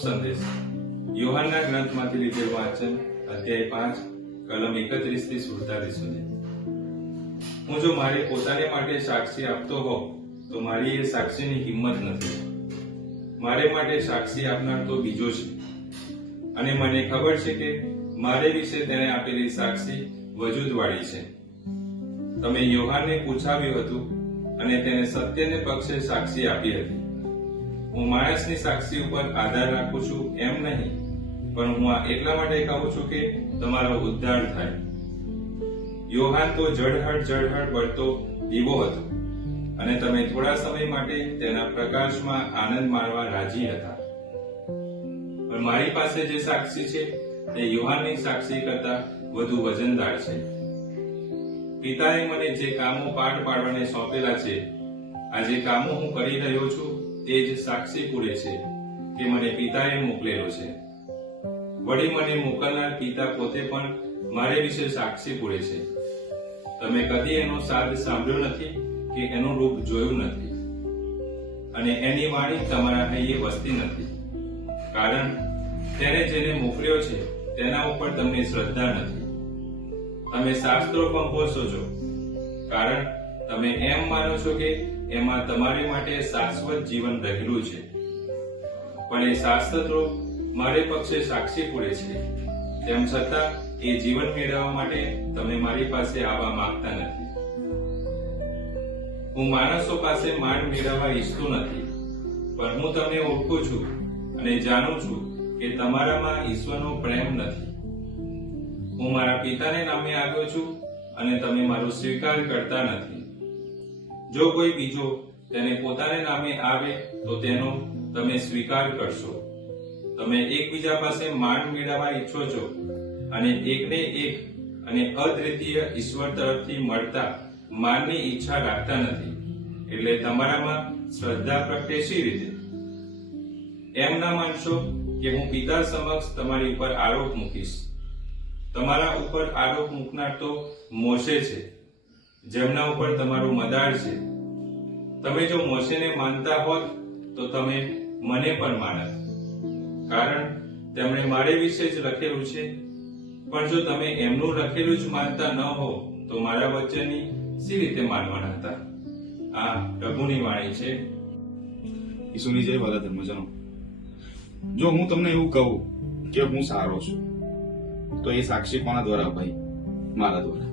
સંદેશ. યોહાનના ગ્રંથમાંથી લીધેલું વાંચન, અધ્યાય પાંચ, કલમ એકત્રીસથી સુડતાલીસ સુધી. હું જો મારે પોતાને માટે સાક્ષી આપતો હોઉં, તો મારી એ સાક્ષીની હિંમત નથી. મારે માટે સાક્ષી આપનાર તો બીજો છે. અને મને ખબર છે કે મારે વિશે તેણે આપેલી સાક્ષી વજૂદવાળી છે. તમે યોહાનને પૂછાવ્યું હતું અને તેને સત્યને પક્ષે સાક્ષી આપી હતી. હું માણસની સાક્ષી ઉપર આધાર રાખું છું એમ નહીં, પણ હું આ એટલા માટે કહું છું કે તમારો ઉદ્ધાર થાય. યોહાન તો જળહળ જળહળ બળતો દીવો હતો અને તમે થોડા સમય માટે તેના પ્રકાશમાં આનંદ માણવા રાજી હતા. પણ મારી પાસે જે સાક્ષી છે તે યોહાનની સાક્ષી કરતા વધુ વજનદાર છે. પિતાએ મને જે કામો પાઠ પાડવાને સોંપેલા છે આ જે કામો હું કરી રહ્યો છું તે જ સાક્ષી પૂરે છે કે મને પિતાએ મોકલેલો છે. વળી મને મોકલનાર પિતા પોતે પણ મારે વિશે સાક્ષી પૂરે છે. તમે કદી એનો સાદ સાંભળ્યો નથી કે એનું રૂપ જોયું નથી? અને એની વાણી તમારા અહીં વસતી નથી. કારણ તેને જેને મોકલ્યો છે, તેના ઉપર તમને શ્રદ્ધા નથી. તમે શાસ્ત્રો કંપોસો છો. કારણ તમે એમ માનો છો કે એમાં તમારી માટે શાશ્વત જીવન રહેલું છે. પણ એ શાસ્ત્રો મારે પક્ષે સાક્ષી પૂરે છે. તેમ છતાં એ જીવન મેળવવા માટે તમે મારી પાસે આવવા માંગતા નથી. હું માણસો પાસે માન મેળવવા ઈચ્છતો નથી, પણ હું તમને ઓળખું છું અને જાણું છું કે તમારામાં ઈશ્વરનો પ્રેમ નથી. હું મારા પિતાને નામે આવ્યો છું અને તમે મારો સ્વીકાર કરતા નથી. જો કોઈ બીજો તેને પોતાને નામે આવે, તો તેનો તમે સ્વીકાર કરશો. તમે એકબીજા પાસે માન મેળવવા ઈચ્છો છો અને એકને એક અને અદ્વિતીય ઈશ્વર તરફથી મળતા માનની ઈચ્છા રાખતા નથી, એટલે તમારામાં શ્રદ્ધા પ્રગટે શી રીતે? એમ ના માનશો કે હું પિતા સમક્ષ તમારી ઉપર આરોપ મૂકીશ. તમારા ઉપર આરોપ મૂકનાર તો મોશે છે. જેમના ઉપર તમારું મદાર છે. તમે જો મોશેને માનતા હોત, તો તમે મને પણ માનત. કારણ તેમણે મારે વિશે જ લખેલું છે. પણ જો તમે એમનું લખેલું જ માનતા ન હો, તો મારા વચનની સી રીતે માનવાના હતા? આ પ્રભુની વાણી છે. ઈસુની જય વાલા ધર્મજનો. જો હું તમને એવું કહું કે હું સારો છું, તો એ સાક્ષી કોના દ્વારા ભાઈ, મારા દ્વારા.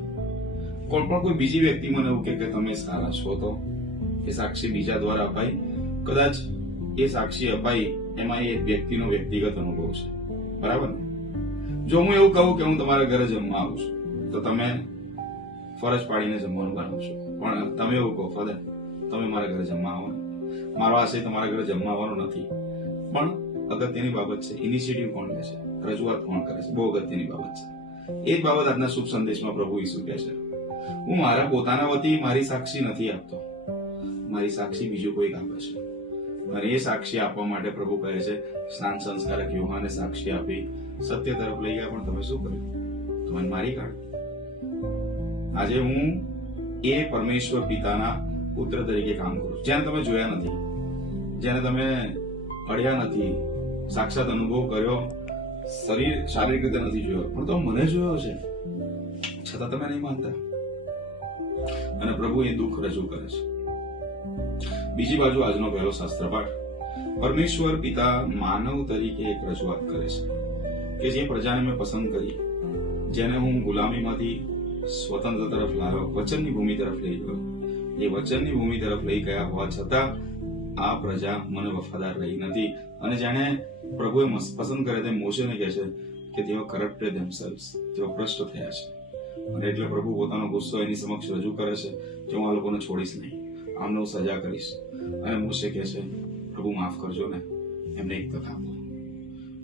કોઈ પણ કોઈ બીજી વ્યક્તિ મને એવું કે તમે સારા છો તો એ સાક્ષી બીજા દ્વારા અપાઈ કદાચ એ સાક્ષી અપાઈ એમાં એ વ્યક્તિનો વ્યક્તિગત અનુભવ છે. બરાબર ને? જો હું એવું કહું કે હું તમારા ઘરે જમવા આવું છું, તો તમે ફરજ પાડીને જમવાનું બનાવો છો. પણ તમે એવું કહો, ફાધર, તમે મારા ઘરે જમવા આવો મારો આશય તમારા ઘરે જમવા આવવાનો નથી. પણ અગત્યની બાબત છે ઇનિશિયેટિવ કોણ લે છે? રજૂઆત કોણ કરે છે? બહુ અગત્યની બાબત છે. એ બાબત આજના શુભ સંદેશમાં પ્રભુ ઈસુ કહે છે. હું મારા પોતાના વતી મારી સાક્ષી નથી આપતો. મારી સાક્ષી બીજું કોઈ આપે છે અને એ સાક્ષી આપવા માટે પ્રભુ કહે છે સ્નાન સંસ્કારક યુહાને સાક્ષી આપી, સત્ય તરફ લઈ ગયા. પણ તમે શું કર્યું? તમે મારી કાઢ. આજે હું એ પરમેશ્વર પિતાના પુત્ર તરીકે કામ કરું જેને તમે જોયા નથી, જેને તમે અડ્યા નથી, સાક્ષાત અનુભવ કર્યો, શરીર શારીરિક રીતે નથી જોયો, પણ તો મને જોયો છે છતાં તમે નહીં માનતા. અને પ્રભુ એ દુઃખ રજૂ કરે છે. બીજી બાજુ આજનો પહેલો શાસ્ત્ર પાઠ. પરમેશ્વર પિતા માનવ તરીકે એક રજૂઆત કરે છે કે જે પ્રજાને મેં પસંદ કરી, જેને હું ગુલામીમાંથી સ્વતંત્ર તરફ લાવ્યો, વચનની ભૂમિ તરફ લઈ ગયો. એ વચનની ભૂમિ તરફ લઈ ગયા હોવા છતાં આ પ્રજા મને વફાદાર રહી નથી અને જેને પ્રભુએ પસંદ કરે તે મોશેને કહે છે કે તેઓ કરપ્ટેડ themselves, તેઓ ભ્રષ્ટ થયા છે. અને એટલે પ્રભુ પોતાનો ગુસ્સો એની સમક્ષ રજૂ કરે છે કે હું આ લોકોને છોડીશ નહીં. આમને હું સજા કરીશ. અને મોશે કહે છે, પ્રભુ, માફ કરજો ને. એમને એક તક આપો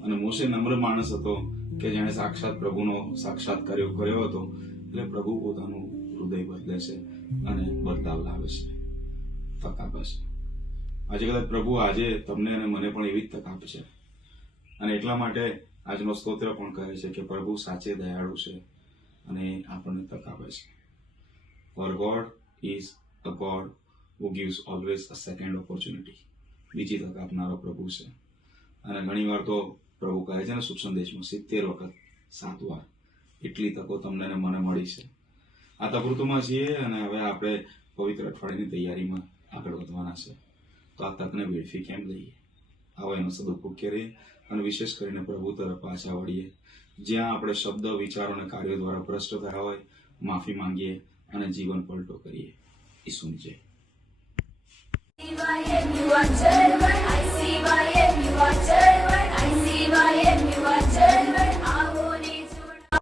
અને મોશે નમ્ર માણસ હતો કે જેણે સાક્ષાત પ્રભુનો સાક્ષાત્કાર કર્યો હતો. એટલે પ્રભુ પોતાનું હૃદય બદલે છે અને બદલાવ લાવે છે. તક આપે છે. આજે કદાચ પ્રભુ આજે તમને અને મને પણ એવી જ તક આપે છે અને એટલા માટે આજનો સ્તોત્ર પણ કહે છે કે પ્રભુ સાચે દયાળુ છે. અને આપણને તક આપે છે. For God is a God who gives always a second opportunity બીજી તક આપનારો પ્રભુ છે. અને ઘણીવાર તો પ્રભુ કહે છે ને, શુભ સંદેશમાં સિત્તેર વખત, સાત વાર. એટલી તકો તમને ને મને મળી છે. આ તક ઋતુમાં છીએ અને હવે આપણે પવિત્ર અઠવાડિયાની તૈયારીમાં આગળ વધવાના છે. તો આ તકને વેડફી કેમ લઈએ આવો એનો સદુપયોગ કરીએ અને વિશેષ કરીને પ્રભુ તરફ પાછા વળીએ. જ્યાં આપણે શબ્દ વિચારો અને કાર્યો દ્વારા ભ્રષ્ટ થયા હોય માફી માંગીએ અને જીવન પલટો કરીએ ઈસુની જય. I see why German. I see why you are German.